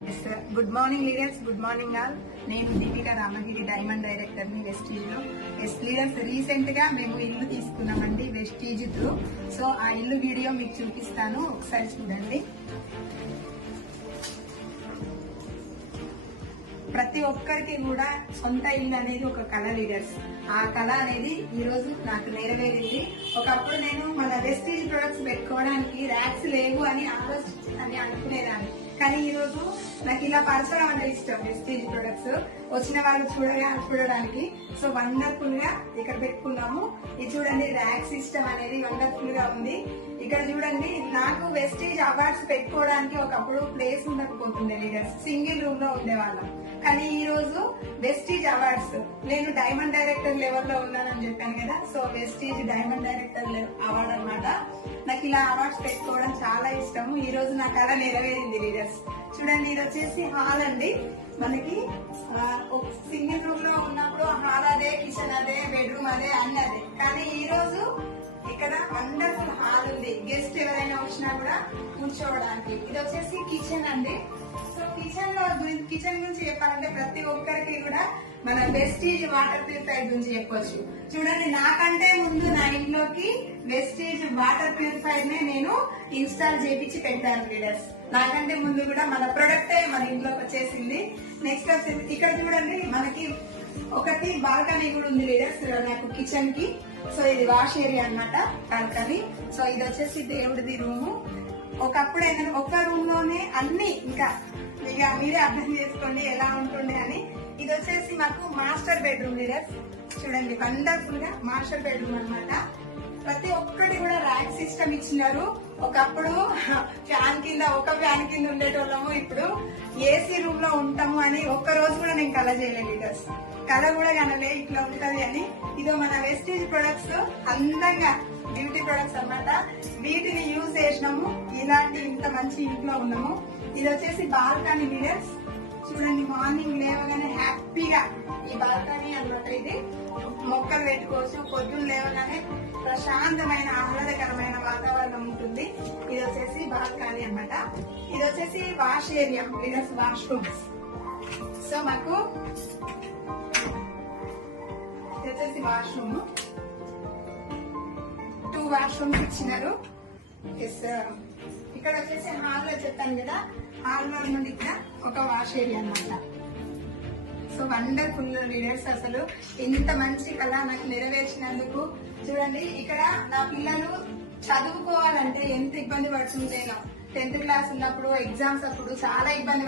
Good morning leaders, good morning all. నేను Deepika Ramagiri, diamond director ని Vestige లో. లీడర్స్, రీసెంట్ గా మేము ఇల్లు తీసుకున్నామండి వెస్టీజ్ త్రూ. సో ఆ ఇల్లు వీడియో మీకు చూపిస్తాను, ఒకసారి చూడండి. ప్రతి ఒక్కరికి కూడా సొంత ఇల్లు అనేది ఒక కళ లీడర్స్. ఆ కళ అనేది ఈ రోజు నాకు నెరవేరింది. ఒకప్పుడు నేను మన వెస్టీజ్ ప్రొడక్ట్స్ పెట్టుకోవడానికి ర్యాక్స్ లేవు అని అనుకునేదాన్ని. కానీ ఈ రోజు నాకు ఇలా పరచడం అంటే ఇష్టం. వెస్టీజ్ ప్రొడక్ట్స్ వచ్చిన వాళ్ళు చూడడానికి. సో వండర్ఫుల్ గా ఇక్కడ పెట్టుకున్నాము. ఇది చూడండి, ర్యాక్ సిస్టమ్ అనేది వండర్ఫుల్ గా ఉంది. ఇక్కడ చూడండి, నాకు వెస్టీజ్ అవార్డ్స్ పెట్టుకోవడానికి ఒకప్పుడు ప్లేస్ ఉండకపోతుండే లీడర్స్, సింగిల్ రూమ్ లో ఉండేవాళ్ళం. కానీ ఈ రోజు వెస్టీజ్ అవార్డ్స్, నేను డైమండ్ డైరెక్టర్ లెవెల్ లో ఉన్నానని చెప్పాను కదా. So Vestige diamond director award అన్నమాట. నాకు ఇలా అవార్డ్స్ పెట్టుకోవడం చాలా ఇష్టము. ఈ రోజు నా కళ నెరవేరింది లీడర్స్. చూడండి, ఇది వచ్చేసి హాల్ అండి. మనకి సింగిల్ రూమ్ లో ఉన్నప్పుడు హాల్ అదే, కిచెన్ అదే, బెడ్రూమ్ అదే, అన్ని అదే. కానీ ఈ రోజు ఇక్కడ వండర్ఫుల్ హాల్ ఉంది. గెస్ట్ ఎవరైనా వచ్చినా కూడా కూర్చోవడానికి. ఇది వచ్చేసి కిచెన్ అండి. సో కిచెన్ గురించి చెప్పాలంటే ప్రతి ఒక్కరికి కూడా మన వెస్టీజ్ వాటర్ ప్యూరిఫైర్ గురించి చెప్పొచ్చు. చూడండి, నాకంటే ముందు నా ఇంట్లోకి వెస్టీజ్ వాటర్ ప్యూరిఫైర్ నే నేను ఇన్స్టాల్ చేపించి పెట్టాను లీడర్స్. నాకంటే ముందు కూడా మన ప్రొడక్టే మన ఇంట్లోకి వచ్చేసింది. నెక్స్ట్ వచ్చేసి ఇక్కడ చూడండి, మనకి ఒకటి బాల్కనీ కూడా ఉంది లీడర్స్ నాకు కిచెన్ కి. సో ఇది వాష్ ఏరియా అన్నమాట, బాల్కనీ. సో ఇది వచ్చేసి దేవుడిది రూము. ఒకప్పుడు ఏంటంటే ఒక్క రూమ్ లోనే అన్ని, ఇంకా మీరే అర్థం చేసుకోండి ఎలా ఉంటుండే అని. ఇది వచ్చేసి మాకు మాస్టర్ బెడ్రూమ్ లీడర్స్. చూడండి, వండర్ఫుల్ గా మాస్టర్ బెడ్రూమ్ అన్నమాట. ప్రతి ఒక్కటి కూడా ర్యాక్ సిస్టమ్ ఇచ్చినారు. ఒకప్పుడు ఫ్యాన్ కింద ఉండేటోళ్ళము, ఇప్పుడు ఏసీ రూమ్ లో ఉంటాము అని ఒక్క రోజు కూడా నేను కళ చేయలేదు లీడర్స్. కళ కూడా కనలే ఇట్లా ఉంటది అని. ఇదో మన వెస్టీజ్ ప్రొడక్ట్స్, అందంగా బ్యూటీ ప్రొడక్ట్స్ అన్నమాట. వీటిని యూజ్ చేసినాము, ఇలాంటి ఇంత మంచి ఇంట్లో ఉన్నాము. ఇది వచ్చేసి బాల్కనీ లీడర్స్. చూడండి, మార్నింగ్ లేవగానే హ్యాపీగా ఈ బాల్కనీ అన్నమాట. ఇది మొక్కలు పెట్టుకోవచ్చు. పొద్దున్న లేవగానే ప్రశాంతమైన ఆహ్లాదకరమైన వాతావరణం ఉంటుంది. ఇది వచ్చేసి బాల్కనీ అన్నమాట. ఇది వచ్చేసి wash area leaders, washrooms. So మాకు ఇది వచ్చేసి వాష్రూమ్, 2 వాష్రూమ్స్ ఇచ్చినారు. ఇక్కడ వచ్చేసి హాల్ లో చెప్పాను కదా, హాల్ లో నుండి ఇక్కడ ఒక వాష్ ఏరియా అన్నమాట. సో వండర్ఫుల్ లీడర్స్, అసలు ఇంత మంచి కళ నాకు నెరవేర్చినందుకు. చూడండి, ఇక్కడ నా పిల్లలు చదువుకోవాలంటే ఎంత ఇబ్బంది పడుతుందేనో. 10th క్లాస్ ఉన్నప్పుడు ఎగ్జామ్స్ అప్పుడు చాలా ఇబ్బంది